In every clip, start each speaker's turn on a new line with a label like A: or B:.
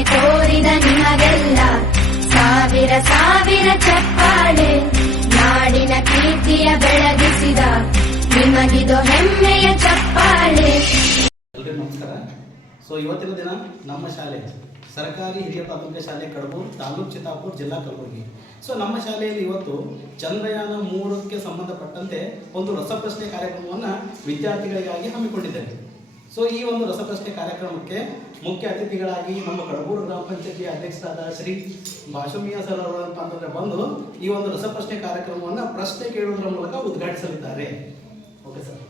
A: ದಾರಿ ತೋರಿದ ನಿಮಗೆಲ್ಲ. ಸಾವಿರ ಸಾವಿರ ಚಪ್ಪಾಳೆ ನಾಡಿನ ಕೀರ್ತಿಯ ಬೆಳಗಿಸಿದ ನಿಮಗಿದು ಹೆಮ್ಮೆಯ ಚಪ್ಪಾಳೆ.
B: ನಮಸ್ಕಾರ. ಸೊ ಇವತ್ತಿನ ದಿನ ನಮ್ಮ ಶಾಲೆ, ಸರ್ಕಾರಿ ಹಿರಿಯ ಪ್ರಾಥಮಿಕ ಶಾಲೆ ಕಡಬು ತಾಲೂಕು ಚಿತ್ತಾಪುರ ಜಿಲ್ಲಾ ಕಲಬುರಗಿ. ಸೊ ನಮ್ಮ ಶಾಲೆಯಲ್ಲಿ ಇವತ್ತು ಚಂದ್ರಯಾನ ಮೂರಕ್ಕೆ ಸಂಬಂಧಪಟ್ಟಂತೆ ಒಂದು ರಸಪ್ರಶ್ನೆ ಕಾರ್ಯಕ್ರಮವನ್ನು ವಿದ್ಯಾರ್ಥಿಗಳಿಗಾಗಿ ಹಮ್ಮಿಕೊಂಡಿದ್ದೇವೆ. ಸೊ ಈ ಒಂದು ರಸಪ್ರಶ್ನೆ ಕಾರ್ಯಕ್ರಮಕ್ಕೆ ಮುಖ್ಯ ಅತಿಥಿಗಳಾಗಿ ನಮ್ಮ ಕಡಬೂರು ಗ್ರಾಮ ಪಂಚಾಯತಿ ಅಧ್ಯಕ್ಷರಾದ ಶ್ರೀ ಭಾಷಮಿಯ ಸರ್ ಅವರು ಅಂತ ಅಂತಂದ್ರೆ ಬಂದು ಈ ಒಂದು ರಸಪ್ರಶ್ನೆ ಕಾರ್ಯಕ್ರಮವನ್ನು ಪ್ರಶ್ನೆ ಕೇಳುವುದರ ಮೂಲಕ ಉದ್ಘಾಟಿಸಲಿದ್ದಾರೆ. ಓಕೆ ಸರ್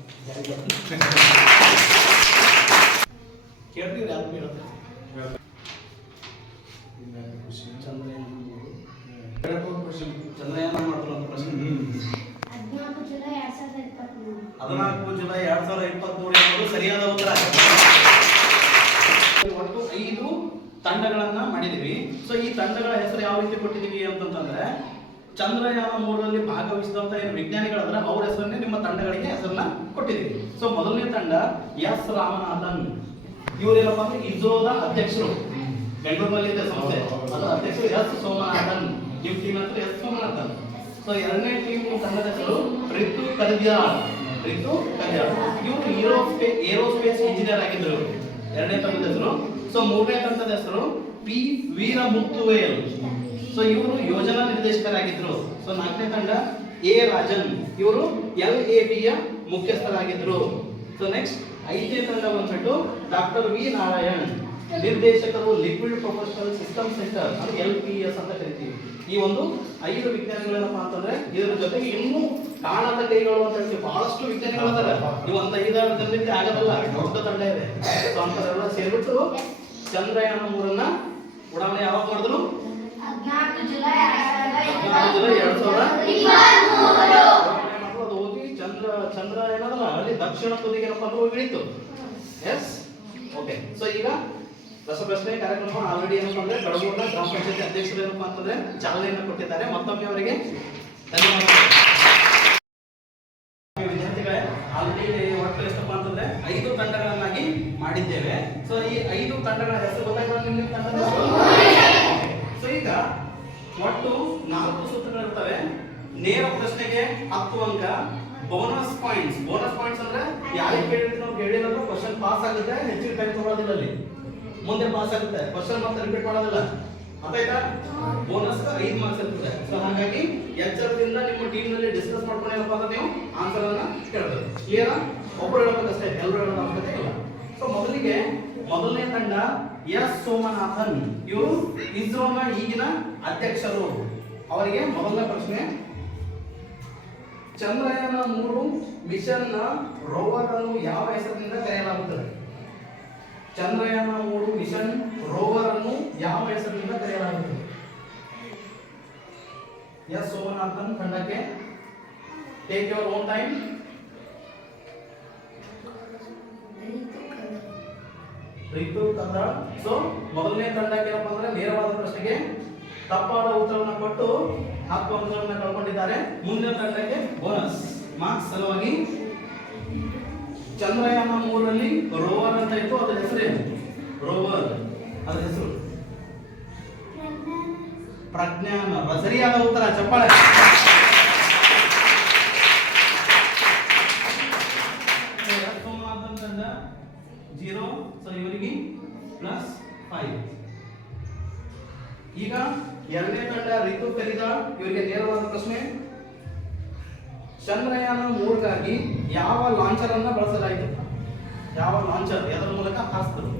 B: ಕೇಳ್ತೀವಿ ಯಾರು ಹೇಳ್ತಾರೆ ಚಂದ್ರಯಾನ. ಚಂದ್ರಯಾನ ಪ್ರಶ್ನೆ.
C: ಹದಿನಾಲ್ಕು ಜುಲೈ ಎರಡ್ ಸಾವಿರದ ಇಪ್ಪತ್ಮೂರು.
B: ಹದಿನಾಲ್ಕು ಜುಲೈ ಎರಡ್ ಸಾವಿರದ ಎಂಬುದು ಸರಿಯಾದ ಉತ್ತರ. ಒಟ್ಟು ಐದು ತಂಡಗಳನ್ನ ಮಾಡಿದೀವಿ ಸೊ ಈ ತಂಡಗಳ ಹೆಸರು ಯಾವ ರೀತಿ ಕೊಟ್ಟಿದೀವಿ ಅಂತಂತಂದ್ರೆ, ಚಂದ್ರಯಾನ ಮೂರರಲ್ಲಿ ಭಾಗವಹಿಸಿದಂತ ಏನು ವಿಜ್ಞಾನಿಗಳಂದ್ರೆ ಅವ್ರ ಹೆಸರನ್ನೇ ನಿಮ್ಮ ತಂಡಗಳಿಗೆ ಹೆಸರನ್ನ ಕೊಟ್ಟಿದ್ದೀವಿ. ಸೊ ಮೊದಲನೇ ತಂಡ ಎಸ್ ರಾಮನಾಥನ್. ಇವರೇನಪ್ಪ ಅಂದ್ರೆ ಇಸ್ರೋದ ಅಧ್ಯಕ್ಷರು. ಬೆಂಗಳೂರಿನಲ್ಲಿ ಇದೆ ಸಂಸ್ಥೆ. ಅದರ ಅಧ್ಯಕ್ಷರು ಎಸ್ ಸೋಮನಾಥನ್. ನಿಮ್ ಟೀಮ್ ಹತ್ರ ಎಸ್ ಸೋಮನಾಥನ್. ಸೊ ಎರಡನೇ ಟೀಮ್ ತಂಡದ ಹೆಸರು ರಿತು ಕಲ್ಯಾಣ್. ರಿತು ಕಲ್ಯಾಣ್. ಇವರು ಏರೋಸ್ಪೇಸ್ ಏರೋಸ್ಪೇಸ್ ಇಂಜಿನಿಯರ್ ಆಗಿದ್ರು. ಎರಡನೇ ತಂಡದ ಹೆಸರು. ಸೊ ಮೂರನೇ ತಂಡದ ಹೆಸರು ಪಿ ವೀರಮುತ್ತುವೇಲ್ ಸೊ ಇವರು ಯೋಜನಾ ನಿರ್ದೇಶಕರಾಗಿದ್ರು. ಸೊ ನಾಲ್ಕನೇ ತಂಡ ಎ ರಾಜನ್. ಇವರು ಎಲ್ ಎ ಬಿ ಯ ಮುಖ್ಯಸ್ಥರಾಗಿದ್ರು. ಸೊ ನೆಕ್ಸ್ಟ್ ಐದನೇ ತಂಡ ಬಂದ್ಬಿಟ್ಟು ಡಾಕ್ಟರ್ ವಿ ನಾರಾಯಣ್. ನಿರ್ದೇಶಕರು ಲಿಕ್ವಿಡ್ ಪ್ರೊಫೆಷನಲ್ ಸಿಸ್ಟಮ್ ಸೆಂಟರ್, ಅದು ಎಲ್ ಪಿ ಎಸ್ ಅಂತ ಕರಿತೀವಿ. ಈ ಒಂದು ಐದು ವಿಜ್ಞಾನಿಗಳೇನಪ್ಪ ಅಂತಂದ್ರೆ ಇದರ ಜೊತೆಗೆ ಇನ್ನೂ ಕಾಣದ ಕೈಗಳು ಅಂತ ಹೇಳಿ ಬಹಳಷ್ಟು ವಿಜ್ಞಾನಿಗಳು ಅದಾರ ನೀವು ಒಂದು ಐದಾರು ಜನರಿಗೆ ಆಗದಲ್ಲ ದೊಡ್ಡ ತಂಡ ಇದೆ. ಸೊ ಅಂತವರೆಲ್ಲ ಸೇರ್ಬಿಟ್ಟು ಚಂದ್ರಯಾನ ಮೂರನ್ನ ಉಡಾವಣೆ ಯಾವಾಗ ಮಾಡಿದ್ರು?
C: ಹದಿನಾಲ್ಕು ಜುಲೈ ಎರಡ್ ಇಪ್ಪತ್ಮೂರು.
B: ಅದು ಹೋಗಿ ಚಂದ್ರ ಚಂದ್ರ ಏನದಲ್ಲ ಅಲ್ಲಿ ದಕ್ಷಿಣ ತುದಿಗೆ ಏನಪ್ಪ ಅಂದ್ರೆ ಹೋಗಿ ಇಳಿತು ಎಸ್ ಓಕೆ ಸೊ ಈಗ ರಸಪ್ರಶ್ನೆ ಕಾರ್ಯಕ್ರಮ ಆಲ್ರೆಡಿ ಏನಪ್ಪ ಅಂದ್ರೆ ಕಡಬೂರ್ನ ಗ್ರಾಮ ಪಂಚಾಯತಿ ಅಧ್ಯಕ್ಷರು ಏನಪ್ಪ ಅಂತಂದ್ರೆ ಚಾಲನೆಯನ್ನು ಕೊಟ್ಟಿದ್ದಾರೆ. ಮತ್ತೊಮ್ಮೆ ಅವರಿಗೆ ಧನ್ಯವಾದಗಳು. ಆಲ್ರೆಡಿ ಒಟ್ಟು ಎಷ್ಟಪ್ಪ ಅಂತಂದ್ರೆ ಐದು ತಂಡಗಳನ್ನಾಗಿ ಮಾಡಿದ್ದೇವೆ. ಸೊ ಈ ಐದು ತಂಡಗಳ ಹೆಸರು ಗೊತ್ತಾಗ ನಿಮಗೆ ತಂಡದ ಸೊ ಈಗ ಒಟ್ಟು ನಾಲ್ಕು ಸೂತ್ರಗಳಿರ್ತವೆ ನೇರ ಪ್ರಶ್ನೆಗೆ ಹತ್ತು ಅಂಕ ಬೋನಸ್ ಪಾಯಿಂಟ್ಸ್ ಬೋನಸ್ ಪಾಯಿಂಟ್ಸ್ ಅಂದ್ರೆ ಯಾರಿಗೆ ಕೇಳಿದ್ರೆ ನಾವು ಹೇಳಿರೋದು? ಕ್ವಶನ್ ಪಾಸ್ ಆಗುತ್ತೆ, ಹೆಚ್ಚಿನ ಟೈಮ್ ತಗೊಳ್ಳೋದಿಲ್ಲ ಅಲ್ಲಿ. ಮುಂದೆ ಪಾಸ್ ಆಗುತ್ತೆ. ಕ್ವಶನ್ ಮತ್ತೆ ರಿಪೀಟ್ ಮಾಡೋದಿಲ್ಲ. ಅರ್ಥಾಯ್ತಾ ಬೋನಸ್ ಐದು ಮಾರ್ಕ್ಸ್ ಇರ್ತದೆ. ಸೊ ಹಾಗಾಗಿ ಎಚ್ಚರದಿಂದ ನಿಮ್ಮ ಟೀಮ್ನಲ್ಲಿ ಡಿಸ್ಕಸ್ ಮಾಡ್ಕೊಂಡು ಏನಪ್ಪ ಅಂದ್ರೆ ನೀವು ಆನ್ಸರ್ ಅನ್ನ ಕೇಳಬೇಕು. ಕ್ಲಿಯರ್ ಒಬ್ಬರು ಹೇಳ್ಬೇಕಷ್ಟೇ, ಎಲ್ಲರೂ ಅವಶ್ಯಕತೆ ಇಲ್ಲ. ಸೊ ಮೊದಲಿಗೆ ಮೊದಲನೇ ತಂಡ ಎಸ್ ಸೋಮನಾಥನ್. ಇವರು ಇಸ್ರೋನ ಈಗಿನ ಅಧ್ಯಕ್ಷರು. ಅವರಿಗೆ ಮೊದಲನೇ ಪ್ರಶ್ನೆ. ಚಂದ್ರಯಾನ ಮೂರು ಮಿಷನ್ನ ರೋವರ್ ಅನ್ನು ಯಾವ ಹೆಸರಿನಿಂದ ಕರೆಯಲಾಗುತ್ತದೆ? ಚಂದ್ರಯಾನ ಮೂರು ಮಿಷನ್ ರೋವರ್ ಅನ್ನು ಯಾವ ಹೆಸರಿನಿಂದ ಕರೆಯಲಾಗುತ್ತದೆ? ಎಸ್ ಸೋಮನಾಥನ್ ತಂಡಕ್ಕೆ take your own time Ritu Kannada. So ಮೊದಲನೇ ತಂಡಕ್ಕೆ ಏನಪ್ಪ ಅಂದ್ರೆ ನೇರವಾದ ಪ್ರಶ್ನೆಗೆ ತಪ್ಪಾದ ಉತ್ತರವನ್ನು ಕೊಟ್ಟು ಹತ್ತು ಅಂಕಗಳನ್ನು ಕಳ್ಕೊಂಡಿದ್ದಾರೆ. ಮುಂದಿನ ತಂಡಕ್ಕೆ ಬೋನಸ್ ಮಾರ್ಕ್ಸ್ ಸಲುವಾಗಿ ಚಂದ್ರಯಾನ ಮೂರರಲ್ಲಿ ರೋವರ್ ಅಂತ ಇತ್ತು ಅದರ ಹೆಸರೇನು ರೋವರ್. ಅದರ ಹೆಸರು? ಪ್ರಜ್ಞಾನ. ಸರಿಯಾದ ಉತ್ತರ ಚಪ್ಪಾಳೆ. ಜೀರೋ ಸೊ ಇವರಿಗೆ ಪ್ಲಸ್ ಫೈವ್ ಈಗ ಎರಡನೇ ತಂಡ ರಿತು ಕಲಿದ ಇವರಿಗೆ ನೇರವಾದ ಪ್ರಶ್ನೆ. ಚಂದ್ರಯಾನ ಮೂರ್ಗಾಗಿ ಯಾವ ಲಾಂಚರ್ ಅನ್ನ ಬಳಸಲಾಯಿತು? ಯಾವ ಲಾಂಚರ್ ಅದರ ಮೂಲಕ ಹಾರಿಸಿದ್ರು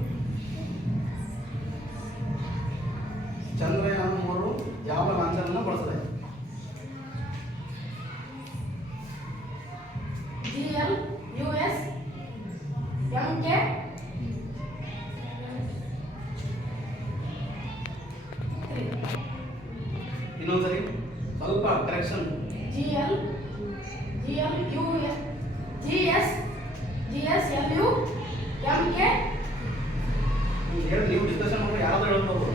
B: ಚಂದ್ರಯಾನ ಮೂರು ಯಾವ ಲಾಂಚರ್ ಬಳಸಿದೆ
C: ಜಿಎಲ್ ಯುಎಸ್ ಜಿ
B: ಇನ್ನೊಂದ್ಸರಿ ಸ್ವಲ್ಪ correction
C: GL GL G GS GS L U M
B: K ನೀವು ಡಿಸ್ಕಷನ್ ಮಾಡಿ ಯಾರಾದ್ರೂ ಹೇಳ್ಬೋದು.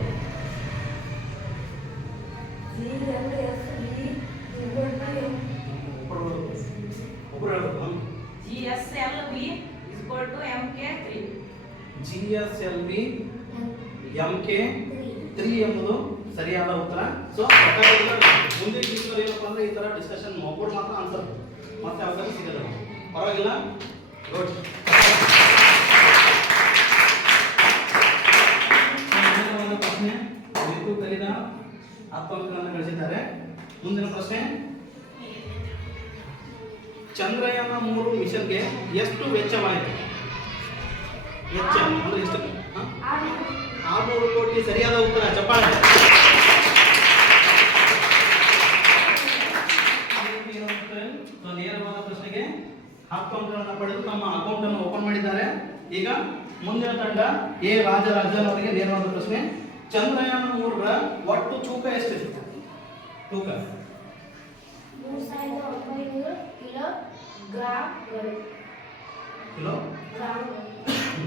C: GL S B
D: GSLV is equal to MK3.
B: G S L B M K three ಎಂಬುದು ಸರಿಯಾದ ಉತ್ತರ. ಸೊ ಮುಂದಿನ ಏನಪ್ಪ ಅಂದ್ರೆ ಈ ತರ ಡಿಸ್ಕಷನ್ ಮಾಡ್ಬೋದು ಮಾತ್ರ ಆನ್ಸರ್ ಮತ್ತೆ ಅವಕಾಶ ಸಿಗಲ್ಲ. ಪರವಾಗಿಲ್ಲ. ಗುಡ್ ಪ್ರಶ್ನೆ. ರಿತು ಕಲಿದ ಹತ್ತು ಅಂಕಗಳನ್ನು ಗಳಿಸಿದ್ದಾರೆ ಮುಂದಿನ ಪ್ರಶ್ನೆ. ಚಂದ್ರಯಾನ ಮೂರು ಮಿಷನ್ಗೆ ಎಷ್ಟು ವೆಚ್ಚವಾಯಿತು ವೆಚ್ಚ ಎಷ್ಟು ಆರ್ನೂರು ಕೋಟಿ ಸರಿಯಾದ ಉತ್ತರ ಚಪ್ಪಾಳೆ ಸೊ, ನೇರವಾದ ಪ್ರಶ್ನೆಗೆ ಹತ್ತು ಅಂಕಗಳನ್ನು ಪಡೆದು ತಮ್ಮ ಅಕೌಂಟ್ ಅನ್ನು ಓಪನ್ ಮಾಡಿದ್ದಾರೆ ಈಗ ಮುಂದಿನ ತಂಡ ಎ ರಾಜರಾಜನ್ ಅವರಿಗೆ ನೇರವಾದ ಪ್ರಶ್ನೆ ಚಂದ್ರಯಾನ ಮೂರರ ಒಟ್ಟು ತೂಕ ಎಷ್ಟಿದೆ ತೂಕ
C: ಮೂರು ಸಾವಿರದ ಒಂಬೈನೂರು ಕಿಲೋ ಗ್ರಾಮ್ಗಳು
B: ಕಿಲೋ
C: ಗ್ರಾಮ್ಗಳು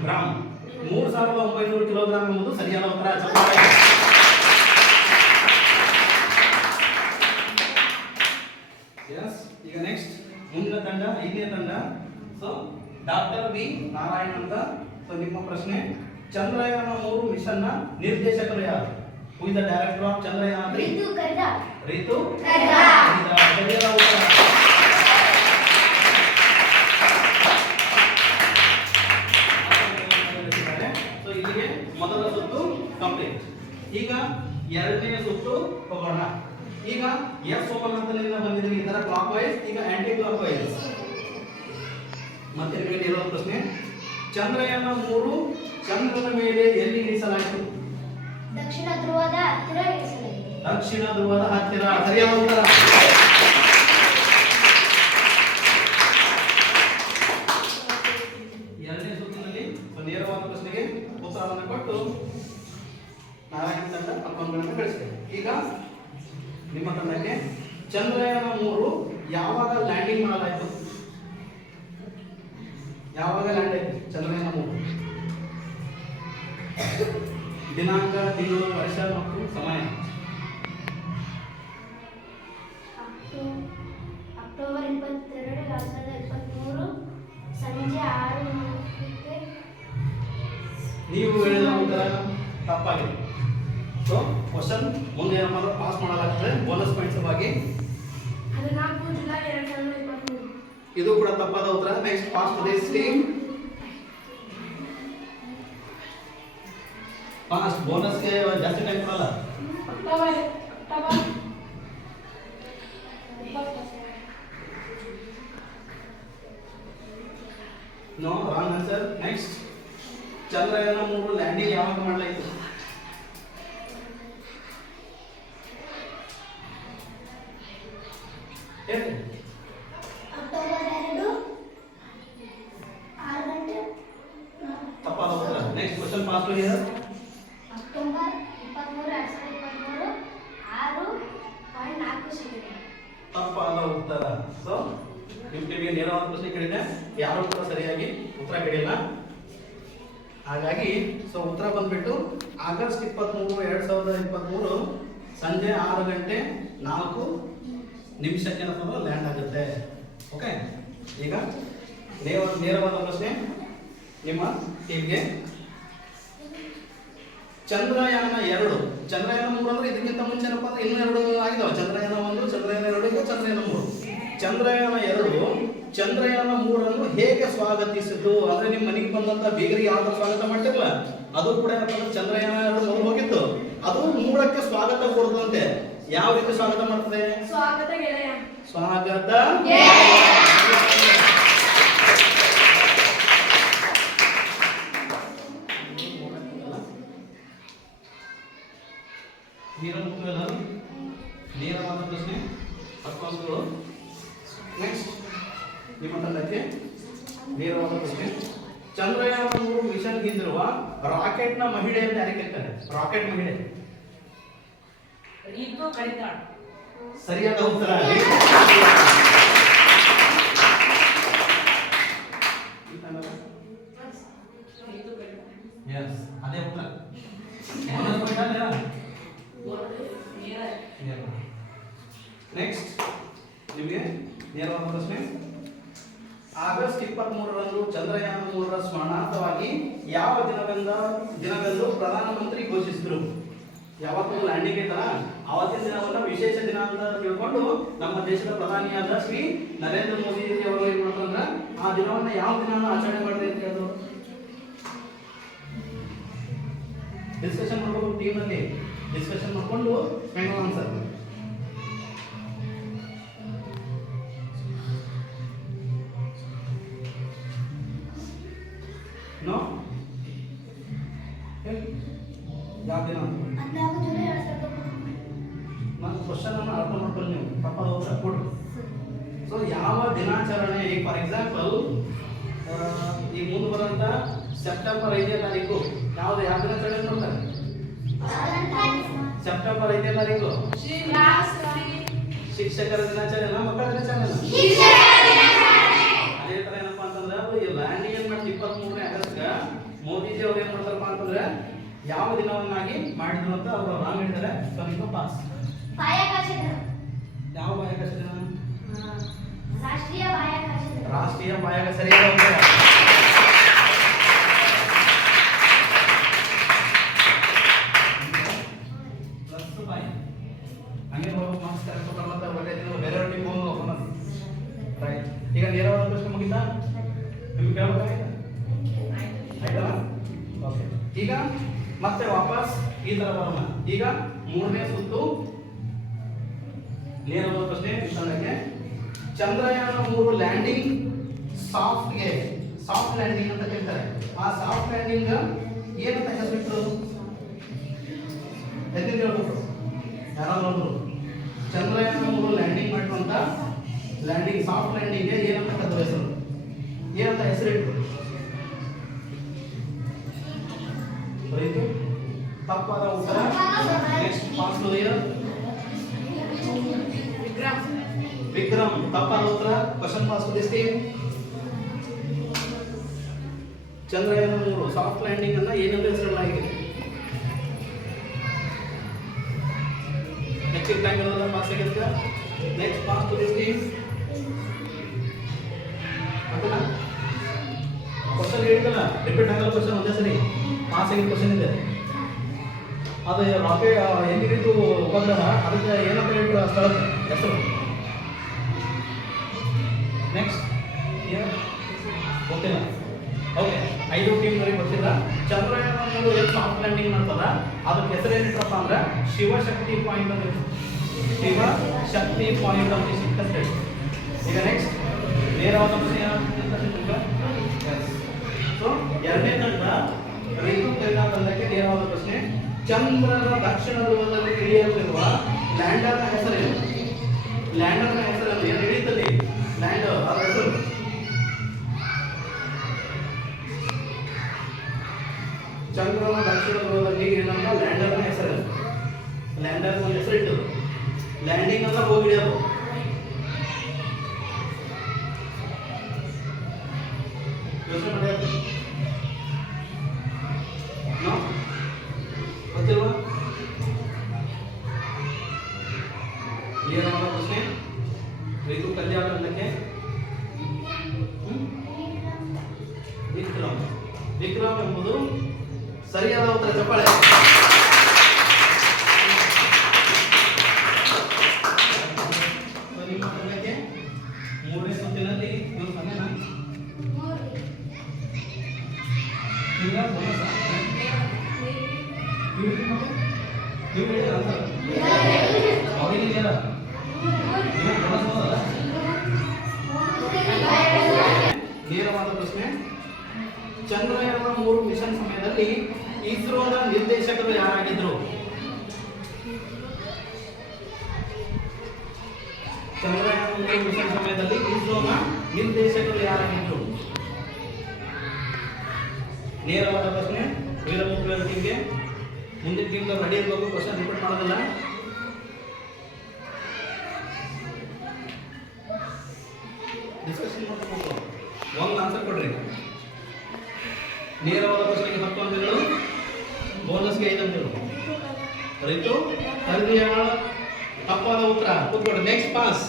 B: ಗ್ರಾಮ್ ಮೂರು ಸಾವಿರದ ಒಂಬೈನೂರು ಕಿಲೋಗ್ರಾಮ್ ಎಂಬುದು ಸರಿಯಾದ ಉತ್ತರ ಚಪ್ಪಾಳೆ Yes, ಈಗ ನೆಕ್ಸ್ಟ್ ಮುಂದಿನ ತಂಡ ಐದನೇ ತಂಡ ಸೊ ಡಾಕ್ಟರ್ ವಿ ನಾರಾಯಣ್ ಅಂತ ಸೊ ನಿಮ್ಮ ಪ್ರಶ್ನೆ ಚಂದ್ರಯಾನ ಮೂರು ಮಿಷನ್ನ ನಿರ್ದೇಶಕರು ಯಾರು? Who is the director of Chandrayaan three Ritu. ಸರಿಯಾದ ಉತ್ತರ. ಸೊ ಇಲ್ಲಿಗೆ ಮೊದಲ ಸುತ್ತು ಕಂಪ್ಲೀಟ್ ಈಗ ಎರಡನೇ ಸುತ್ತು ಹೋಗೋಣ. ಈಗ ಎಸ್ ಅಂತಲಿಂದ ಬಂದಿದ್ದೀವಿ ಈ ತರ ಕ್ಲಾಕ್ ವೈಸ್ ಈಗ ಆಂಟಿ ಕ್ಲಾಕ್ ವೈಸ್ ಮತ್ತೆ ನಿಮಗೆ ಇರೋ ಪ್ರಶ್ನೆ. ಚಂದ್ರಯಾನ ಮೂರು ಚಂದ್ರನ ಮೇಲೆ ಎಲ್ಲಿ ಇಳಿಸಲಾಯಿತು?
C: ದಕ್ಷಿಣ ಧ್ರುವದ ಹತ್ತಿರ ಇಳಿಸಲಾಯಿತು.
B: ದಕ್ಷಿಣ ಧ್ರುವದ ಹತ್ತಿರ. ಸರಿಯಾದ ಉತ್ತರ. ಎರಡನೇ ಸುತ್ತಿನಲ್ಲಿ ನೇರವಾದ ಪ್ರಶ್ನೆಗೆ ಉತ್ತರವನ್ನು ಕೊಟ್ಟು ನಾರಾಯಣ ತಂಡ ಅಕೌಂಟ್ಗಳನ್ನು ಕಳಿಸಿದೆ ಈಗ ನಿಮ್ಮ ತಂಡಕ್ಕೆ ಚಂದ್ರಯಾನ ಮೂರು ಯಾವಾಗ ಲ್ಯಾಂಡಿಂಗ್ ಮಾಡಲಾಯಿತು? ಯಾವಾಗ ಲ್ಯಾಂಡ್ ಆಯ್ತು? ಚಂದ್ರಯಾನ ಮೂರು. ದಿನಾಂಕ ತಿಂಗಳು ವರ್ಷ ಮತ್ತು ಸಮಯ.
C: ಅಕ್ಟೋ- ಅಕ್ಟೋಬರ್ ಇಪ್ಪತ್ತೆರಡು ಎರಡು ಸಾವಿರದ ಇಪ್ಪತ್ತ್ಮೂರು ಸಂಜೆ ಆರು
B: ನೀವು ಹೇಳಿದ ಉತ್ತರ ತಪ್ಪಾಗಿದೆ. ಸೊ ಕ್ವಶನ್ ಮುಂದೆ ಏನಪ್ಪ ಅಂದ್ರೆ ಪಾಸ್ ಮಾಡಲಾಗ್ತದೆ. ಬೋನಸ್ ಪಾಯಿಂಟ್ಸ್ ಆಗಿ
C: ಹದಿನಾಲ್ಕು ಜುಲೈ ಎರಡು
B: ಇದು ಕೂಡ ತಪ್ಪಾದ ಉತ್ತರ. ನೆಕ್ಸ್ಟ್ ಪಾಸ್ ದಿಸ್ ಟೀಮ್ ಬೋನಸ್ಗೆ ಜಾಸ್ತಿ ಟೈಮ್ ಕೊಡಲ್ಲ? No wrong answer next Chandrayaan ಮೂರು ಲ್ಯಾಂಡಿಂಗ್ ಯಾವಾಗ ಮಾಡಲಾಯಿತು ಹೇಳಿ
C: ಅಕ್ಟೋಬರ್ ಎರಡು ಆರು ಗಂಟೆ
B: ತಪ್ಪಾದ ಉತ್ತರ next question pass here
C: October ಇಪ್ಪತ್ತ್ಮೂರು ಎರಡು ಸಾವಿರದ ಇಪ್ಪತ್ತ್ಮೂರು ಆರು ಪಾಯಿಂಟ್ ನಾಲ್ಕು ಸೆಕೆಂಡ್
B: ತಪ್ಪಾದ ಉತ್ತರ. ಸೊ ನಿಮ್ಮ ಏನೋ ನೇರವಾದ ಪ್ರಶ್ನೆ ಕೇಳಿದೆ ಯಾರು ಕೂಡ ಸರಿಯಾಗಿ ಉತ್ತರ ಕೇಳಿಲ್ಲ ಹಾಗಾಗಿ ಸೊ ಉತ್ತರ ಬಂದ್ಬಿಟ್ಟು ಆಗಸ್ಟ್ ಇಪ್ಪತ್ತ್ಮೂರು ಎರಡು ಸಾವಿರದ ಇಪ್ಪತ್ತ್ಮೂರು ಸಂಜೆ ಆರು ಗಂಟೆ ನಾಲ್ಕು ನಿಮಿಷಕ್ಕೆ ಲ್ಯಾಂಡ್ ಆಗುತ್ತೆ. ಓಕೆ ಈಗ ನೇರ ನೇರವಾದ ಪ್ರಶ್ನೆ ನಿಮ್ಮ ಟೀಮ್ಗೆ ಚಂದ್ರಯಾನ ಎರಡು. ಚಂದ್ರಯಾನ ಮೂರು ಅಂದ್ರೆ ಇದಕ್ಕಿಂತ ಮುಂಚೆ ಏನಪ್ಪ ಅಂದ್ರೆ ಇನ್ನೂ ಎರಡು ಆಗಿದಾವೆ. ಚಂದ್ರಯಾನ ಒಂದು ಚಂದ್ರಯಾನ ಎರಡು ಈಗ ಚಂದ್ರಯಾನ ಮೂರು. ಚಂದ್ರಯಾನ ಎರಡು ಚಂದ್ರಯಾನ ಮೂರನ್ನು ಹೇಗೆ ಸ್ವಾಗತಿಸಿದ್ದು? ಅಂದ್ರೆ ನಿಮ್ಮ ಮನೆಗೆ ಬಂದಂತ ಬೇಗರಿ ಯಾವ ಸ್ವಾಗತ ಮಾಡ್ತಿರಲ್ಲ ಅದು ಕೂಡ ಏನಪ್ಪ ಅಂದ್ರೆ ಚಂದ್ರಯಾನ ಎರಡು ಮೊದಲು ಹೋಗಿತ್ತು. ಅದು ಮೂರಕ್ಕೆ ಸ್ವಾಗತ ಕೊಡದಂತೆ ಯಾವ ರೀತಿ ಸ್ವಾಗತ ಮಾಡ್ತದೆ?
C: ಸ್ವಾಗತ
B: ಸ್ವಾಗತ ನೀರ ಮುಖ್ಯವಲ್ಲ ನೇರವಾದ ಪ್ರಶ್ನೆ ಅಂಕಗಳು ನೆಕ್ಸ್ಟ್ ನಿಮ್ಮ ತಂಡಕ್ಕೆ ನೇರವಾದ ಪ್ರಶ್ನೆ. ಚಂದ್ರಯಾನ ಮೂರು ಮಿಷನ್ ರಾಕೆಟ್ ರಾಕೆಟ್ನ ಮಹಿಳೆ ಅಂತ ಯಾರಿಗೆ ಕರೀತಾರೆ ರಾಕೆಟ್ ಮಹಿಳೆ. ಸರಿಯಾದ ಉತ್ತರ ಈ ತಂಡದ
D: ರೀತು ಕಡಿತಾಳ್
B: ಎಸ್ ಅದೇ ಉತ್ತರ ಬೋನಸ್ ಪಾಯಿಂಟ್ ಅಲ್ಲ ನೆಕ್ಸ್ಟ್ ನಿಮಗೆ ನೇರವಾದ ಪ್ರಶ್ನೆ. ಆಗಸ್ಟ್ ಇಪ್ಪತ್ತ್ ಮೂರರಂದು ಚಂದ್ರಯಾನ ಮೂರರ ಸ್ಮರಣಾರ್ಥವಾಗಿ ಯಾವ ದಿನವೆಂದ, ದಿನವೆಂದು ಪ್ರಧಾನಮಂತ್ರಿ ಘೋಷಿಸಿದರು? ಯಾವತ್ತೂ ಲ್ಯಾಂಡಿಂಗ್ ಐತಲ್ಲ ಅವತ್ತಿನ ದಿನವನ್ನ ವಿಶೇಷ ದಿನ ಅಂತ ತಿಳ್ಕೊಂಡು ನಮ್ಮ ದೇಶದ ಪ್ರಧಾನಿಯಾದ ಶ್ರೀ ನರೇಂದ್ರ ಮೋದಿ ಅವರು ಏನ್ ಮಾಡ್ತಾರಂದ್ರ ಆ ದಿನವನ್ನ ಯಾವ ದಿನ ಆಚರಣೆ ಮಾಡಿದೆ ಅಂತ ಹೇಳಿದ್ರು. ಡಿಸ್ಕಷನ್ ಮಾಡ್ಬೇಕು ಟೀಮ್ ಅಲ್ಲಿ. ಡಿಸ್ಕಷನ್ ಮಾಡ್ಕೊಂಡು ಫೈನಲ್ ಆನ್ಸರ್ ಸೆಪ್ಟೆಂಬರ್ ಐದನೇ ತಾರೀಕು. ಯಾವ್ದು ಯಾವ್ದನ್ನ ಕಡೆ ನೋಡ್ತಾರೆ ಸೆಪ್ಟೆಂಬರ್ ಐದನೇ ತಾರೀಕು. ಶಿಕ್ಷಕರ ದಿನಾಚರಣೆ ಮಕ್ಕಳ ದಿನಾಚರಣೆ ಅದೇ ತರ ಏನಪ್ಪಾ ಅಂತಂದ್ರೆ ಲ್ಯಾಂಡಿಂಗ್ ಏನ್ ಮಾಡ್ತೀವಿ ಇಪ್ಪತ್ತ್ ಮೂರನೇ ಆಗಸ್ಟ್ ಮೋದಿಜಿ ಅವ್ರು ಏನ್ ಮಾಡ್ತಾರಪ್ಪ ಅಂತಂದ್ರೆ ಯಾವ ದಿನವನ್ನಾಗಿ ಮಾಡಿದ್ರು ಅಂತ ಅವರು ರಾಂಗ್ ಹೇಳ್ತಾರೆ. ಸ್ವಲ್ಪ ಪಾಸ್. ಯಾವ ಬಾಯಕಾಶ ದಿನ?
C: ರಾಷ್ಟ್ರೀಯ ಬಾಯಕಾಶ.
B: ರಾಷ್ಟ್ರೀಯ ಬಾಹ್ಯಾಕಾಶ ಚಂದ್ರಯಾನ ಮೂರು ಲ್ಯಾಂಡಿಂಗ್ ಸಾಫ್ಟ್ಗೆ ಸಾಫ್ಟ್ ಲ್ಯಾಂಡಿಂಗ್ ಅಂತ ಹೇಳ್ತಾರೆ. ಆ ಸಾಫ್ಟ್ ಲ್ಯಾಂಡಿಂಗ್ ಏನಂತ ಹೆಸರಿಟ್ಟರು ಎತ್ತಿಂದ ಯಾರಾದ್ರೂ ಚಂದ್ರಯಾನ ಮೂರು ಲ್ಯಾಂಡಿಂಗ್ ಮಾಡಿರುವಂತ ಲ್ಯಾಂಡಿಂಗ್ ಸಾಫ್ಟ್ ಲ್ಯಾಂಡಿಂಗ್ಗೆ ಉತ್ತರ ಕ್ವಶನ್ ಪಾಸ್ ಕುದಿಸ್ತಿ ಚಂದ್ರಯಾನ ಮೂರು ಸಾಫ್ಟ್ ಲ್ಯಾಂಡಿಂಗ್ ಅನ್ನ ಏನಂತ ಹೆಸರಿಡಲಾಗಿದೆ ನೆಕ್ಸ್ಟ್ ಟೈಮ್ ಇರೋದ್ರ ಪಾಸ್ ಆಗಿರುತ್ತೆ ನೆಕ್ಸ್ಟ್ ಪಾಸ್ ಟು ದಿಸ್ ಕುದಿಸ್ತಿ ಕ್ವಶನ್ ಹೇಳಿದಲ್ಲ ರಿಪೀಟ್ ಆಗಲ್ಲ ಕ್ವಶನ್ ಒಂದೇ ಸರಿ. ಪಾಸ್ ಆಗಿದ್ದ ಕ್ವಶನ್ ಇದೆ. ಅದು ರಾಕೆಟ್ ಎಲ್ಲಿದ್ದು ಉಪಗ್ರಹ? ಅದಕ್ಕೆ ಏನಂತ ಹೇಳ್ಬಿಡ ಸ್ಥಳದ ಹೆಸರು? ಅದಕ್ಕೆ ಹೆಸರು ಏನಿಟ್ರಪ್ಪ ಅಂದ್ರೆ ಶಿವಶಕ್ತಿ ಪಾಯಿಂಟ್ ಅಂತ. ಶಿವ ಶಕ್ತಿ ಪಾಯಿಂಟ್ ಅಂತ ಸಿಕ್ಕಷ್ಟೇ ಈಗ ನೆಕ್ಸ್ಟ್ ನೇರವಾದ ಪ್ರಶ್ನೆ ಸೊ ಎರಡನೇ ತಂಡ ಋತು ಕ್ರೀಡಾ ತಂಡಕ್ಕೆ ನೇರವಾದ ಪ್ರಶ್ನೆ. ಚಂದ್ರನ ದಕ್ಷಿಣ ಧ್ರುವದಲ್ಲಿ ಇಳಿಯಲಿರುವ ಲ್ಯಾಂಡರ್ನ ಹೆಸರೇನು? ಲ್ಯಾಂಡರ್ನ ಹೆಸರಲ್ಲಿ ಏನು ಇಳಿತದೆ ಲ್ಯಾಂಡರ್. ಚಂದ್ರನ ದಕ್ಷಿಣ ಧ್ರುವದಲ್ಲಿ ಇಳಿದಂತ ಲ್ಯಾಂಡರ್ನ ಹೆಸರು ಲ್ಯಾಂಡರ್ ಒಂದು ಹೆಸರು ಲ್ಯಾಂಡಿಂಗ್ ಅಂತ ಹೋಗಿ ನೀವು ಹೇಳಿದ್ರ ಆನ್ಸರ್ ಅವ್ರಿಗೆ ಮುಂದಿನ ಟೀಮ್ ರೆಡಿ ಇರಬೇಕು ಕ್ವಶನ್ ರಿಪೀಟ್ ಮಾಡೋದಿಲ್ಲ. ಡಿಸ್ಕಷನ್ ಮಾಡ್ಬೇಕು ಒಂದು ಆನ್ಸರ್ ಕೊಡ್ರಿ. ನೇರವಾದ ಪ್ರಶ್ನೆಗೆ ಹತ್ತು ಅಂಕಗಳು ಬೋನಸ್ಗೆ ಐದು ಅಂಕಗಳು. ರೈತು ಕಲ್ಯಾಣ ತಪ್ಪಾದ ಉತ್ತರ. ಕೂತ್ಕೊಡ್ರಿ ನೆಕ್ಸ್ಟ್ ಪಾಸ್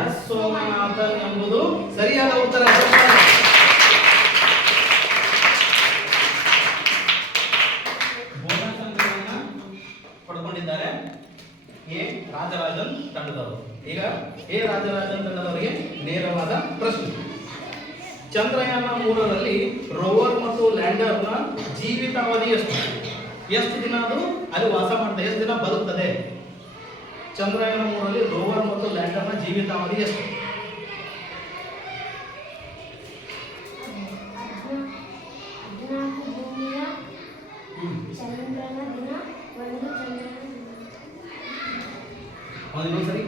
B: ಎಸ್ ಸೋಮನಾಥನ್ ಎಂಬುದು ಸರಿಯಾದ ಉತ್ತರ. ಎ ರಾಜರಾಜನ್ ತಂಡದವರು. ಈಗ ಎ ರಾಜರಾಜನ್ ತಂಡದವರಿಗೆ ನೇರವಾದ ಪ್ರಶ್ನೆ. ಚಂದ್ರಯಾನ ಮೂರರಲ್ಲಿ ರೋವರ್ ಮತ್ತು ಲ್ಯಾಂಡರ್ನ ಜೀವಿತಾವಧಿ ಎಷ್ಟು? ಎಷ್ಟು ದಿನ ಅದು ಅಲ್ಲಿ ವಾಸ ಮಾಡ್ತದೆ ಎಷ್ಟು ದಿನ ಬರುತ್ತದೆ? ಚಂದ್ರಯಾನ ಮೂರರಲ್ಲಿ ರೋವರ್ ಮತ್ತು ಲ್ಯಾಂಡರ್ನ ಜೀವಿತಾವಧಿ ಎಷ್ಟು?
C: ಚಂದ್ರನ ದಿನ ಒಂದು ಚಂದ್ರನ
B: ಒಂದು ಸರಿ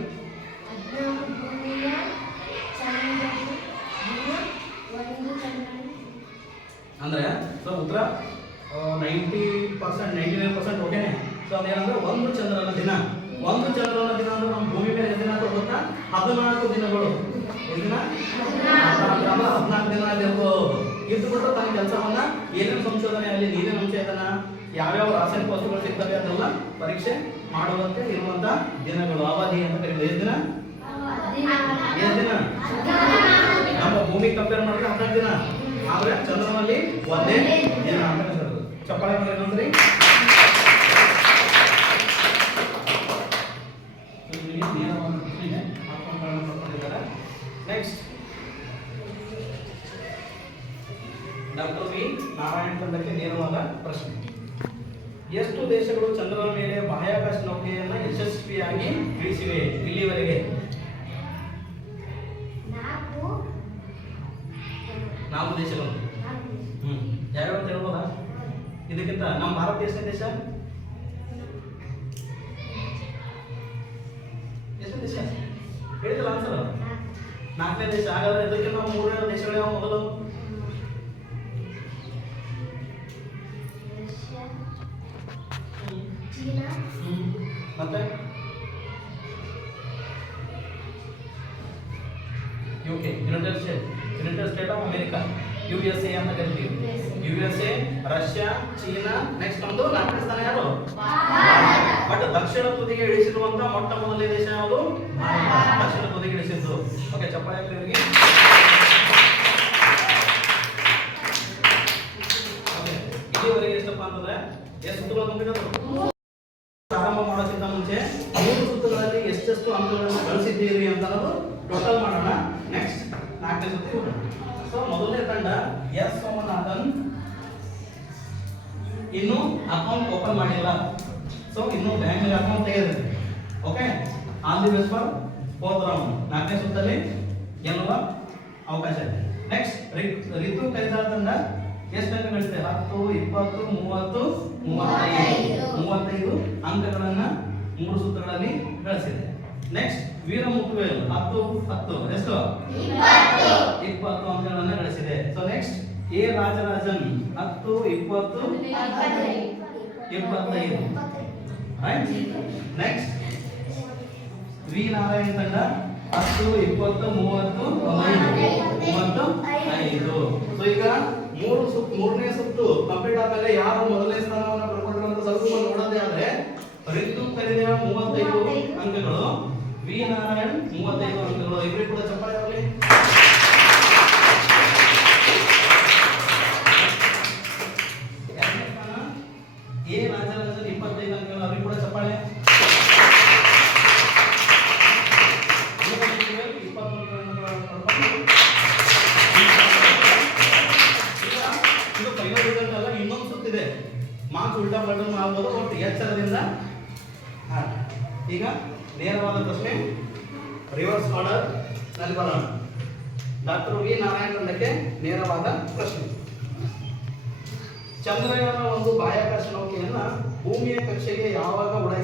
B: ಅಂದರೆ ಸೊ ಉತ್ತರ ninety percent ninety nine percent ಓಕೆನೆ so ಅದೇನಂದ್ರೆ ಒಂದು ಚಂದ್ರನ ದಿನ. ಒಂದು ಚಂದ್ರನ ದಿನ ಅಂದ್ರೆ ನಮ್ಮ ಭೂಮಿ ಮೇಲೆ ದಿನ ಅಂತ ಗೊತ್ತಾ? ಹದಿನಾಲ್ಕು ದಿನಗಳು. ದಿನ? ಹದಿನಾಲ್ಕು ದಿನ. ಆಗಿರ್ಬೋದು. ಇದು ಕೂಡ ತನ್ನ ಕೆಲಸವನ್ನ ಏನೇನು ಸಂಶೋಧನೆ ಅಲ್ಲಿ ನೀರಿನ ಅಂಶ ಇದನ್ನ, ಯಾವ್ಯಾವ ರಾಸಾಯನಿಕ ವಸ್ತುಗಳು ಸಿಗ್ತವೆ ಅದೆಲ್ಲ ಪರೀಕ್ಷೆ ಮಾಡುವಂತೆ ಇರುವಂತ ದಿನಗಳು. ಅವಧಿ ಅಂತ ಕರೀತಾರೆ. ಎಷ್ಟು ದಿನ? ಎಷ್ಟು ದಿನ? ನಮ್ಮ ಭೂಮಿ ಕಂಪೇರ್ ಮಾಡಿದ್ರೆ ಹದಿನಾಲ್ಕು ದಿನ. ಆದ್ರೆ ಚಂದ್ರನಲ್ಲಿ ಒಂದೇ ದಿನ ಅಂತ ಕರೀತಾರೆ. ಚಪ್ಪಾಳೆ ಮಾಡಿ ಇನ್ನೊಂದ್ರಿ ನೆಕ್ಸ್ಟ್ ಡಾಕ್ಟರ್ ವಿ. ನಾರಾಯಣ್ ತಂಡಕ್ಕೆ ನೇರವಾದ ಪ್ರಶ್ನೆ. ಎಷ್ಟು ದೇಶಗಳು ಚಂದ್ರನ ಮೇಲೆ ಬಾಹ್ಯಾಕಾಶ ನೌಕೆಯನ್ನು ಯಶಸ್ವಿಯಾಗಿ ಇಳಿಸಿವೆ ಇಲ್ಲಿವರೆಗೆ?
C: ನಾಲ್ಕು.
B: ದೇಶಗಳು. ಹ್ಮ್. ಯಾವ್ಯಾವ ಹೇಳ್ಬೋದಾ? ಇದಕ್ಕಿಂತ ನಮ್ಮ ಭಾರತ ದೇಶ ದೇಶ? ಎಷ್ಟು ದೇಶ? ಹೇಳಿದಲ್ಲ ಆನ್ಸರ್ ನಾಲ್ಕನೇ ದೇಶ. ಹಾಗಾದ್ರೆ ಇದಕ್ಕಿಂತ ಮೂರನೇ ದೇಶಗಳು ಯಾವ ಮೊದಲು? ಯು ಎಸ್ ಎ ಅಂತ ಕರಿತೀವಿ. U S A Russia China next ಒಂದು ನಾಲ್ಕನೇ ಸ್ಥಾನ ಯಾರು? ಬಟ್ ದಕ್ಷಿಣ ತುದಿಗೆ ಇಳಿಸಿರುವಂತ ಮೊಟ್ಟ ಮೊದಲನೇ ದೇಶ ಯಾವುದು. ದಕ್ಷಿಣ ತುದಿಗೆ ಇಳಿಸಿದ್ದು. ಓಕೆ ಚಪ್ಪಾಳೆ ಇವರಿಗೆ. ಇಲ್ಲಿವರೆಗೆ ಎಷ್ಟಪ್ಪ ಅಂತಂದ್ರೆ ಎಷ್ಟು ಸುತ್ತುಗಳು ಆದ್ರು ಪ್ರಾರಂಭ ಮಾಡೋಕ್ಕಿಂತ ಮುಂಚೆ ಮೂರು ಸುತ್ತುಗಳಲ್ಲಿ ಎಷ್ಟೆಷ್ಟು ಅಂಕಗಳನ್ನು ಗಳಿಸಿದ್ದೀರಿ ಅಂತ ಅನ್ನೋದು ಟೋಟಲ್ ಮಾಡೋಣ ನೆಕ್ಸ್ಟ್ ನಾಲ್ಕನೇ ಸುತ್ತು ಸೊ ಮೊದಲನೇ ತಂಡ ಎಸ್ ಸೋಮನಾಥನ್ ಇನ್ನು ಅಕೌಂಟ್ ಓಪನ್ ಮಾಡಿಲ್ಲ. ಸೊ ಇನ್ನು bank account ತೆಗೆದಿದೆ. Okay all the best for fourth round ನಾಲ್ಕನೇ ಸುತ್ತಲ್ಲಿ ಗೆಲ್ಲುವ ಅವಕಾಶ ಇದೆ. ನೆಕ್ಸ್ಟ್ ರಿತು ಕೈದಾಳ ತಂಡ ಎಷ್ಟು ಅಂಕ ಗಳಿಸಿದೆ? ಹತ್ತು ಇಪ್ಪತ್ತು ಮೂವತ್ತು ಮೂವತ್ತೈದು. ಮೂವತ್ತೈದು. ಅಂಕಗಳನ್ನ ಮೂರು ಸುತ್ತಗಳಲ್ಲಿ ಗಳಿಸಿದೆ. ನೆಕ್ಸ್ಟ್ ವೀರ ಮುತ್ತುವೇಲು ಹತ್ತು ಹತ್ತು ಎಷ್ಟು? ಇಪ್ಪತ್ತು. ಅಂಕಗಳನ್ನ ಗಳಿಸಿದೆ ಸೊ ನೆಕ್ಸ್ಟ್ ಎ ರಾಜರಾಜನ್ ಹತ್ತು ಇಪ್ಪತ್ತು. ಇಪ್ಪತ್ತೈದು. ರೈಟ್ ನೆಕ್ಸ್ಟ್ ವಿ ನಾರಾಯಣ ತಂಡ ಹತ್ತು ಇಪ್ಪತ್ತು ಮೂವತ್ತು ಮೂವತ್ತು ಐದು. ಸೊ ಈಗ ಮೂರು ಸುತ್ತು ಮೂರನೇ ಸುತ್ತು ಕಂಪ್ಲೀಟ್ ಆದ್ಮೇಲೆ ಯಾರು ಮೊದಲನೇ ಸ್ಥಾನವನ್ನು ಪಡ್ಕೊಂಡ್ರು ಅಂತ ಸ್ವಲ್ಪ ನೋಡೋದೇ ಆದ್ರೆ ರಿಂದು ಕರಿದೇವ ಮೂವತ್ತೈದು ಅಂಕಗಳು. ವಿ ನಾರಾಯಣ್ ಮೂವತ್ತೈದು ಅಂಕಗಳು ಇಬ್ಬರು ಕೂಡ ಚಪ್ಪಾಳೆ ಆಗಲಿ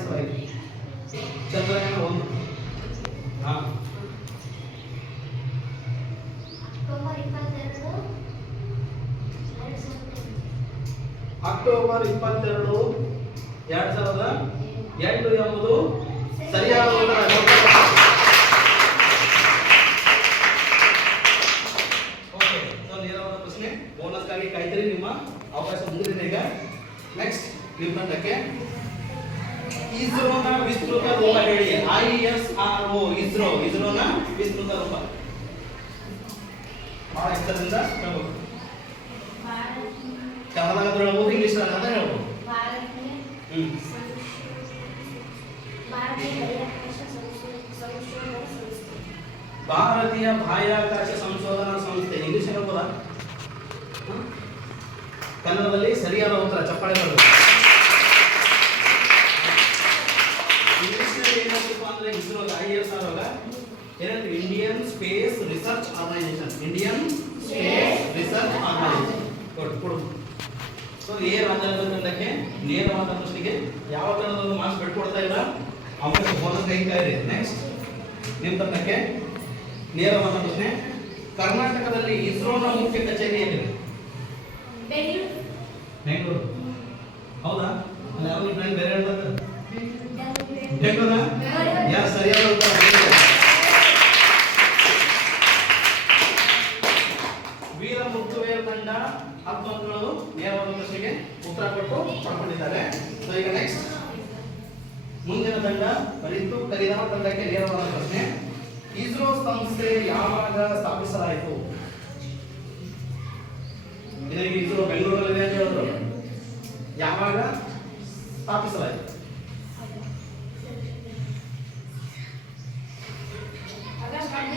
B: ಉಡಾಯಿಸಲಾಯಿತು ಚಂದ್ರಯಾನ ಒಂದು ಹಾ
C: ಅಕ್ಟೋಬರ್ ಇಪ್ಪತ್ತೆರಡು ಎರಡು ಸಾವಿರದ
B: ಎಂಟು ಎಂಬುದು ಸರಿಯಾದ ಪ್ರಶ್ನೆ. ಬೋನಸ್ಗಾಗಿ ಕಾಯ್ತೀರಿ ನಿಮ್ಮ ಅವಕಾಶ ಮುಂದಿನ ಈಗ ನೆಕ್ಸ್ಟ್ ನಿರ್ಬಂಧಕ್ಕೆ ಇಸ್ರೋನ ವಿಸ್ತೃತ ರೂಪ ಹೇಳಿ. I S R O ISRO. ಇಸ್ರೋನ ವಿಸ್ತೃತ ರೂಪ. ಬಹಳ ಎಚ್ಚರದಿಂದ ಹೇಳ್ಬೋದು. ಕನ್ನಡದಾಗ ಹೇಳ್ಬೋದು ಇಂಗ್ಲಿಷ್ ಅಂತ ಹೇಳ್ಬೋದು.
C: ಭಾರತೀಯ ಬಾಹ್ಯಾಕಾಶ ಸಂಶೋಧನಾ ಸಂಸ್ಥೆ.
B: ಇಂಗ್ಲಿಷ್ ಹೇಳ್ಬೋದಾ? ಕನ್ನಡದಲ್ಲಿ ಸರಿಯಾದ ಉತ್ತರ, ಚಪ್ಪಾಳೆ ಅಂದ್ರೆ ಇಸ್ರೋ ಐ ಎಸ್ ಆರ್ ಏನಂತ Indian space research organisation Indian space research organisation ಕೊಡು ಕೊಡು. ಸೊ ರಾಜೇಂದ್ರ ತಂಡಕ್ಕೆ ನೇರವಾದ ಪ್ರಶ್ನೆಗೆ ಯಾವ ತರಹದ ಮಾರ್ಕ್ಸ್ ಬಿಟ್ಕೊಡ್ತಾ ಇಲ್ಲ? ಅವಕಾಶ ಬೋನಸ್ ಕೈತಾ ಇದೆ ನೆಕ್ಸ್ಟ್ ನಿಮ್ಮ ತಂಡಕ್ಕೆ ನೇರವಾದ ಪ್ರಶ್ನೆ. ಕರ್ನಾಟಕದಲ್ಲಿ ಇಸ್ರೋನ ಮುಖ್ಯ ಕಚೇರಿ ಎಲ್ಲಿದೆ?
C: ಬೆಂಗಳೂರು.
B: ಬೆಂಗಳೂರು. ಹೌದಾ? ಅಲ್ಲಿ ಯಾರು ಬೇರೆ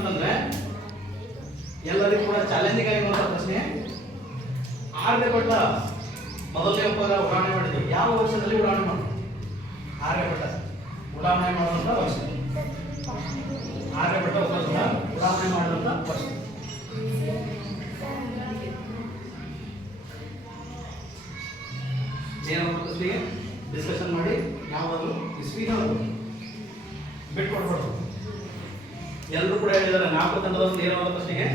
B: ಅಂತಂದ್ರೆ ಎಲ್ಲರಿಗೂ ಕೂಡ ಚಾಲೆಂಜಿಂಗ್ ಆಗಿರುವಂತಹ ಪ್ರಶ್ನೆ. ಆರ್ಯಭಟ ಮೊದಲನೇ ಉಪಗ್ರಹ ಉಡಾವಣೆ ಮಾಡಿದ್ರು. ಯಾವ ವರ್ಷದಲ್ಲಿ ಉಡಾವಣೆ ಮಾಡಿದ್ರು ಆರ್ಯಭಟ ಉಡಾವಣೆ ಮಾಡುವಂತ ವರ್ಷ. ಆರ್ಯಭಟ್ಟ ಉಪಗ್ರಹ ಉಡಾವಣೆ ಮಾಡುವಂತ ವರ್ಷ. ಡಿಸ್ಕಷನ್ ಮಾಡಿ. ಯಾವಾಗಲೂ ಇಸ್ವಿ ಹೇಳ್ಬೋದು ಬಿಟ್ಕೊಡ್ಬಾರ್ದು. ಎಲ್ಲರೂ ಕೂಡ ಹೇಳಿದ್ದಾರೆ ನಾಲ್ಕು ತಂಡದ ಒಂದು ನೇರವಾದ ಪ್ರಶ್ನೆಗೆ.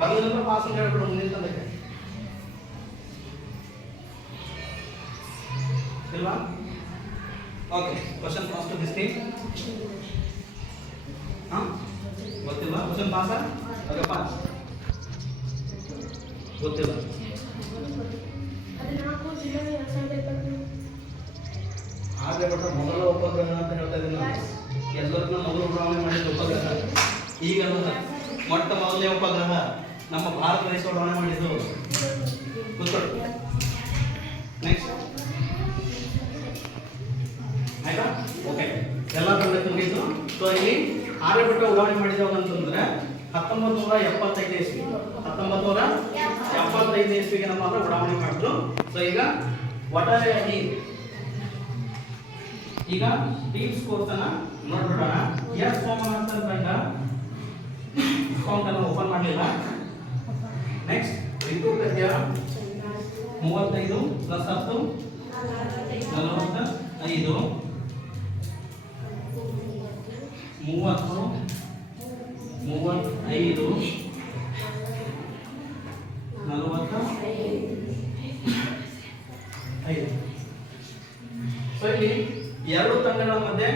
B: ಬಂದ ಪಾಸ್ ಅಂತ ಹೇಳ್ಬಿಡು ಮುಂದಿನ ತಂಡಕ್ಕೆ ಇಲ್ವಾ? Okay question pass to this team ಹಾಂ? ಗೊತ್ತಿಲ್ವಾ? ಕ್ವಶನ್ ಪಾಸ ಓಕೆ ಪಾಸ್ ಗೊತ್ತಿಲ್ಲ. ಆದರೆ ಮೊದಲ ಉಪಗ್ರಹ ಎಲ್ಲರನ್ನ ಮೊದಲು ಉಡಾವಣೆ ಮಾಡಿದ ಉಪಗ್ರಹ. ಈಗಲ್ಲ ಮೊಟ್ಟ ಮೊದಲನೇ ಉಪಗ್ರಹ ನಮ್ಮ ಭಾರತ ದೇಶ ಉಡಾವಣೆ ಮಾಡಿದ್ದು. ಗೊತ್ತು ಆಯ್ತಾ? ಓಕೆ ಎಲ್ಲ ತಂಡಕ್ಕೆ ಮುಗೀತು ಸೊ ಇಲ್ಲಿ ಆರ್ಯಭಟ ಉಡಾವಣೆ ಮಾಡಿದವಾಗ ಅಂತಂದ್ರೆ ಹತ್ತೊಂಬತ್ತು ನೂರ ಎಪ್ಪತ್ತೈದು ಇಸ್ವಿ. ಹತ್ತೊಂಬತ್ತು ನೂರ ಎಪ್ಪತ್ತೈದು ಇಸ್ವಿಗೆ ನಮ್ಮ ಹತ್ರ ಉಡಾವಣೆ ಮಾಡಿದ್ರು. ಸೊ ಈಗ ಒಟ್ಟಾರೆಯಾಗಿ ಈಗ ಟೀಮ್ ಸ್ಕೋರ್ಸ್ ಅನ್ನ ನೋಡ್ಬಿಡೋಣ ಎಸ್ ಸೋಮನಾಥನ್ ತಂಡ ಅಕೌಂಟ್ ಅನ್ನು ಓಪನ್ ಮಾಡಲಿಲ್ಲ ನೆಕ್ಸ್ಟ್ ರಿತು ಗದ್ಯ ಮೂವತ್ತೈದು ಪ್ಲಸ್ ಹತ್ತು ನಲವತ್ತ ಐದು ಮೂವತ್ತು ಮೂವತ್ತೈದು ನಲವತ್ತ ಐದು ಸೊ ಇಲ್ಲಿ ಎರಡು ತಂಡಗಳ ಮಧ್ಯೆ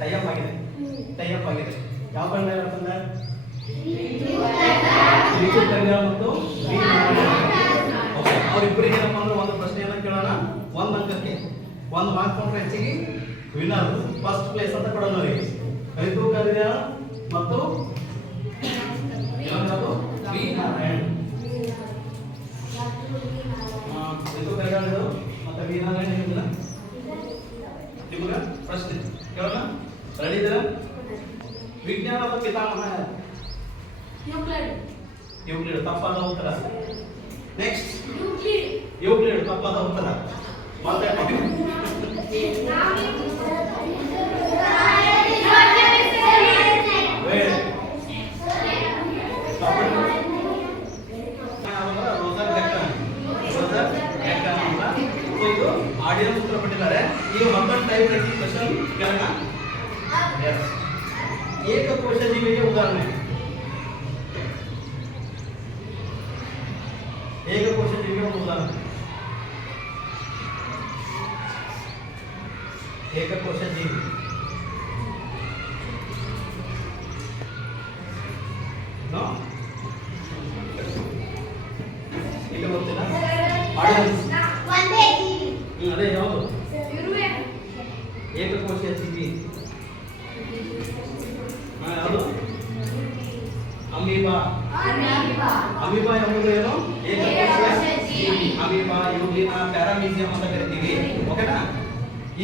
B: ಟೈಅಪ್ ಆಗಿದೆ ಟೈಅಪ್ ಆಗಿದೆ ಯಾವ ತಂಡ ಇರುತ್ತಂದ್ರೆ ವಿದ್ಯುತ್ ತಂಡ ಮತ್ತು ಬಿ ತಂಡ. ಓಕೆ ಅವರಿಬ್ಬರಿಗೆ ಏನಪ್ಪ ಅಂದ್ರೆ ಒಂದು ಪ್ರಶ್ನೆಯನ್ನ ಕೇಳೋಣ ಒಂದು ಅಂಕಕ್ಕೆ ಒಂದು ಮಾರ್ಕ್ ಕೊಟ್ಟರೆ ಹೆಚ್ಚಿಗೆ ವಿನ್ನರ್ ಫಸ್ಟ್ ಪ್ಲೇಸ್ ಅಂತ ಕೊಡೋಣ ಅವರಿಗೆ ರಿತು ಕರಿಯ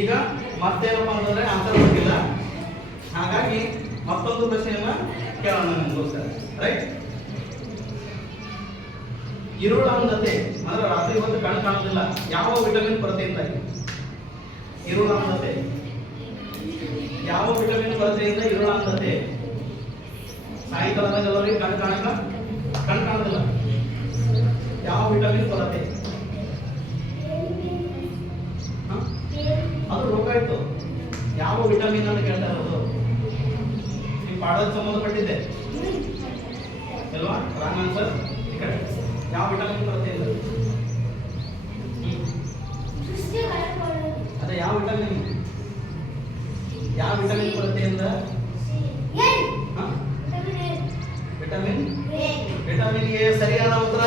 B: ಈಗ ಮತ್ತೇನಪ್ಪ ಅಂತಂದ್ರೆ ಆನ್ಸರ್ ಗೊತ್ತಿಲ್ಲ ಹಾಗಾಗಿ ಮತ್ತೊಂದು ಪ್ರಶ್ನೆಯನ್ನ ಕೇಳೋಣ ನಿಮಗೋಸ್ಕರ. ರೈಟ್ ಇರುಳಾಂಧತೆ ಅಂದ್ರೆ ರಾತ್ರಿ ಹೊತ್ತು ಕಣ್ಣು ಕಾಣೋದಿಲ್ಲ. ಯಾವ ವಿಟಮಿನ್ ಕೊರತೆಯಿಂದಾಗಿ ಅಂದತೆ ಯಾವ ವಿಟಮಿನ್ ಕೊರತೆಯಿಂದ ಇರುಳಾಂಧತೆ ಸಾಯಂಕಾಲದಾಗ ಎಲ್ಲರಿಗೆ ಕಣ್ಣು ಕಣ್ಣು ಕಾಣೋದಿಲ್ಲ. ಯಾವ ವಿಟಮಿನ್ ಕೊರತೆ? ಯಾವ ವಿಟಮಿನ್ ಅಂತ ಕೇಳ್ತಾ ಇರೋದು ಈ ಪಾಠದ ಸಂಬಂಧಪಟ್ಟಿದ್ದೆ. ಅಲ್ವಾ? ರಾಂಗ್ ಆನ್ಸರ್ ಈ ಕಡೆ. ಯಾವ ವಿಟಮಿನ್
C: ಬರುತ್ತೆ
B: ಅದೇ ಯಾವ ವಿಟಮಿನ್ ಯಾವ ವಿಟಮಿನ್
C: ಬರುತ್ತೆ
B: ಅಂತ
C: ವಿಟಮಿನ್
B: ವಿಟಮಿನ್
C: ಎ
B: ಸರಿಯಾದ ಉತ್ತರ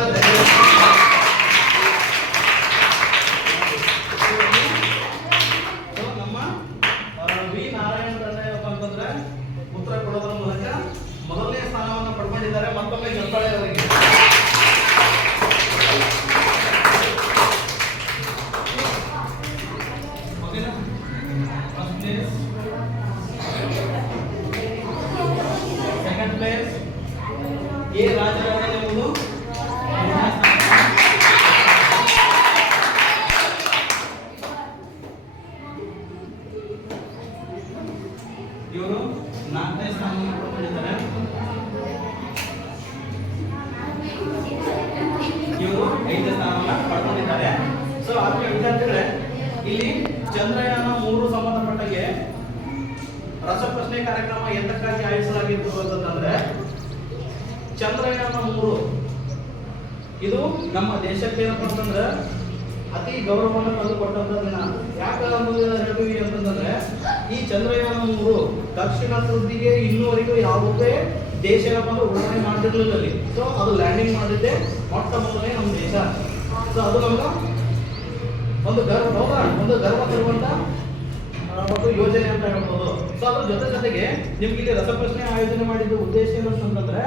B: ಚಂದ್ರಯಾನ ಮೂರು. ಇದು ನಮ್ಮ ದೇಶಕ್ಕೆ ಏನಪ್ಪ ಅಂತಂದ್ರೆ ಅತಿ ಗೌರವವನ್ನು ತಂದುಕೊಟ್ಟಂತ ದಿನ. ಯಾಕೆ ಹೇಳ್ತೀವಿ ಅಂತಂದ್ರೆ, ಈ ಚಂದ್ರಯಾನ ಮೂರು ದಕ್ಷಿಣ ಧ್ರುವಿಗೆ ಇನ್ನೂವರೆಗೂ ಯಾವುದೇ ದೇಶ ಏನಪ್ಪ ಅಂದ್ರೆ ಉಡಾವಣೆ ಮಾಡಿರ್ಲಿಲ್ಲ ಸೊ ಅದು ಲ್ಯಾಂಡಿಂಗ್ ಮಾಡಿದ್ದೆ ಮೊಟ್ಟ ಮೊದಲನೇ ನಮ್ಮ ದೇಶ. ಸೊ ಅದು ನಮ್ಗೆ ಒಂದು ಗರ್ವ, ಹೌದಾ? ಒಂದು ಗರ್ವ ತರುವಂತ ಮತ್ತು ಯೋಜನೆ ಅಂತ ಹೇಳ್ಬೋದು. ಸೊ ಅದ್ರ ಜೊತೆ ಜೊತೆಗೆ ನಿಮ್ಗೆ ಇಲ್ಲಿ ರಸಪ್ರಶ್ನೆ ಆಯೋಜನೆ ಮಾಡಿದ ಉದ್ದೇಶ ಏನು ಅಂತಂದ್ರೆ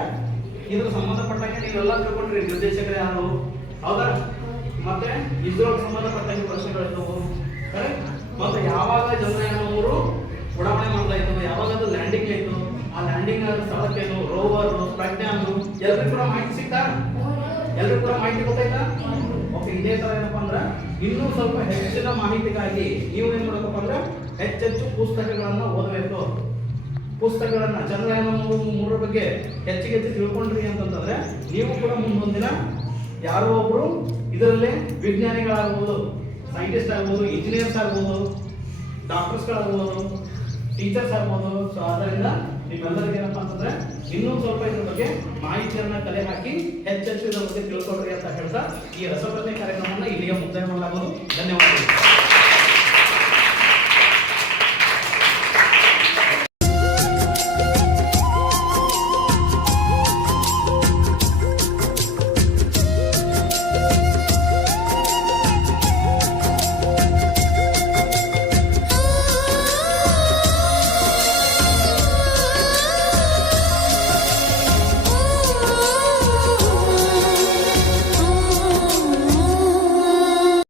B: ಇದ್ರ ಸಂಬಂಧಪಟ್ಟಂಗೆ ನೀವೆಲ್ಲ ತಿಳ್ಕೊಂಡ್ರಿ, ನಿರ್ದೇಶಕರು ಯಾರು? ಹೌದಾ? ಮತ್ತೆ ಇದ್ರೊಳಗೆ ಸಂಬಂಧಪಟ್ಟಂಗೆ ಪ್ರಶ್ನೆಗಳಿದ್ದವು ಕರೆಕ್ಟ್ ಮತ್ತೆ ಯಾವಾಗ ಜನರ ಮೂರು ಉಡಾವಣೆ ಮಾಡಲಾಯಿತು ಯಾವಾಗ ಅದು ಲ್ಯಾಂಡಿಂಗ್ ಆಯ್ತು ಆ ಲ್ಯಾಂಡಿಂಗ್ ಆದ ಸ್ಥಳಕ್ಕೇನು ರೋವರ್ ಪ್ರಜ್ಞಾನ್ ಎಲ್ರಿಗೂ ಕೂಡ ಮಾಹಿತಿ ಸಿಗ್ತಾ? ಎಲ್ರಿಗೂ ಕೂಡ ಮಾಹಿತಿ ಗೊತ್ತಾಯ್ತಾ? ಓಕೆ ಇದೇ ತರ ಏನಪ್ಪ ಅಂದ್ರೆ, ಇನ್ನೂ ಸ್ವಲ್ಪ ಹೆಚ್ಚಿನ ಮಾಹಿತಿಗಾಗಿ ನೀವು ಏನ್ ಮಾಡ್ಬೇಕಪ್ಪ ಅಂದ್ರೆ, ಹೆಚ್ಚೆಚ್ಚು ಪುಸ್ತಕಗಳನ್ನ ಓದಬೇಕು. ಪುಸ್ತಕಗಳನ್ನ ಚಂದ್ರಯಾನ ಮೂರು ಮೂರರ ಬಗ್ಗೆ ಹೆಚ್ಚಿಗೆ ಹೆಚ್ಚು ತಿಳ್ಕೊಂಡ್ರಿ ಅಂತಂತಂದ್ರೆ ನೀವು ಕೂಡ ಮುಂದೊಂದಿನ ಯಾರೋ ಒಬ್ರು ಇದರಲ್ಲಿ ವಿಜ್ಞಾನಿಗಳಾಗ್ಬೋದು ಸೈಂಟಿಸ್ಟ್ ಆಗ್ಬೋದು ಇಂಜಿನಿಯರ್ಸ್ ಆಗ್ಬೋದು ಡಾಕ್ಟರ್ಸ್ಗಳಾಗ್ಬೋದು ಟೀಚರ್ಸ್ ಆಗ್ಬೋದು. ಸೊ ಆದ್ದರಿಂದ ನಿಮ್ಮೆಲ್ಲರಿಗೆ ಏನಪ್ಪಾ ಅಂತಂದ್ರೆ ಇನ್ನೂ ಸ್ವಲ್ಪ ಇದ್ರ ಬಗ್ಗೆ ಮಾಹಿತಿಯನ್ನ ಕಲೆ ಹಾಕಿ ಹೆಚ್ಚೆಚ್ಚು ಇದರ ಬಗ್ಗೆ ತಿಳ್ಕೊಳ್ರಿ ಅಂತ ಹೇಳ್ತಾ ಈ ರಸಪ್ರಶ್ನೆ ಕಾರ್ಯಕ್ರಮವನ್ನು ಇಲ್ಲಿಗೆ ಮುಕ್ತಾಯ ಮಾಡಲಾಗುವುದು. ಧನ್ಯವಾದಗಳು.